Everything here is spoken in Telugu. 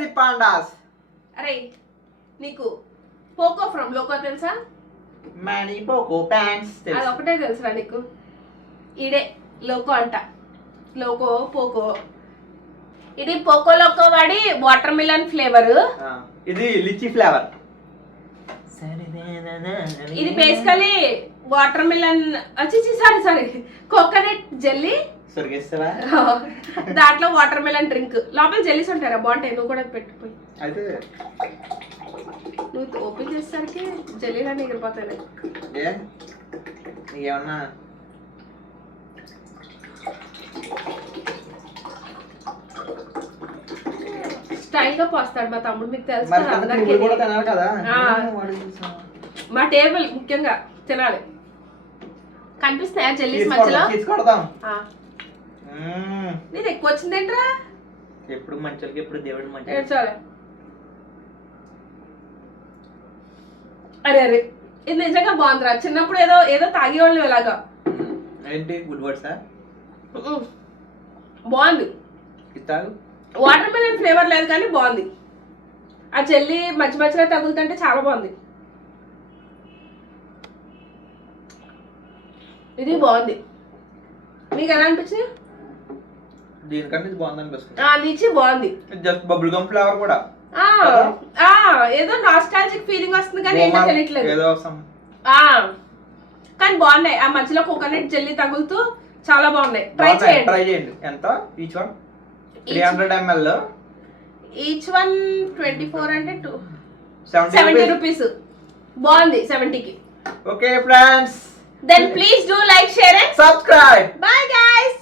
Crazy pandas. అరే నీకు పోకో ఫ్రమ్ లోకో తెలుసా? మనీ పోకో ప్యాంట్స్ అది ఒకటే తెలుసురా నీకు? ఇడే లోకో అంట, లోకో పోకో. ఇది పోకో లోకో వాడి వాటర్ మిలన్ ఫ్లేవర్, ఇది లిచీ ఫ్లేవర్. ఇది బేసికలీ వాటర్ మిలన్ వచ్చేసి సారీ కోకోనట్ జెల్లీ. దాంట్లో వాటర్ మిలన్ డ్రింక్, లోపల జెల్లీస్ ఉంటారా బాగుంటాయి. నువ్వు కూడా పెట్టుపోయి అయితే నువ్వు ఓపెన్ చేసేసరికి జెల్లీలన్నీ ఎగిరిపోతాయి. ఏమన్నా స్టైల్ గా పోస్తాడు మా తమ్ముడు, మీకు తెలుసు కదా. మా టేబుల్ ముఖ్యంగా తినాలి. కనిపిస్తాయా జెల్లీస్ మధ్యలో? నేను ఎక్కువ వచ్చిందేంట్రా? ఎప్పుడు మంచోళ్ళకి ఎప్పుడు దేవుడు మంచి. అరే అరే ఇది నిజంగా బాగుందిరా. చిన్నప్పుడు ఏదో ఏదో తాగేవాళ్ళు ఇలాగా. ఏంటి గుడ్ వర్డ్సా? బాగుంది. వాటర్ మిలన్ ఫ్లేవర్ లేదు కానీ బాగుంది. ఆ చెల్లి మధ్య మధ్యలో తగులుతుంటే చాలా బాగుంది. ఇది బాగుంది. మీకు ఎలా అనిపించింది? దీనికంటే ఇది బాగుంది అనిపిస్తుంది. లిచి బాగుంది. జస్ట్ బబుల్ గమ్ ఫ్లేవర్ కూడా ఏదో నాస్టాలజిక్ ఫీలింగ్ వస్తుంది కానీ ఏంటో తెలియట్లేదు. కానీ బాగున్నాయి. ఆ మధ్యలో కోకోనట్ జెల్లీ తగులుతూ చాలా బాగున్నాయి. ట్రై చేయండి. ఎంత each one? 300 ml. Each one 24 అంటే 70 రూపీస్. బాగుంది 70కి. Okay friends, then please do like, share and subscribe. Bye guys.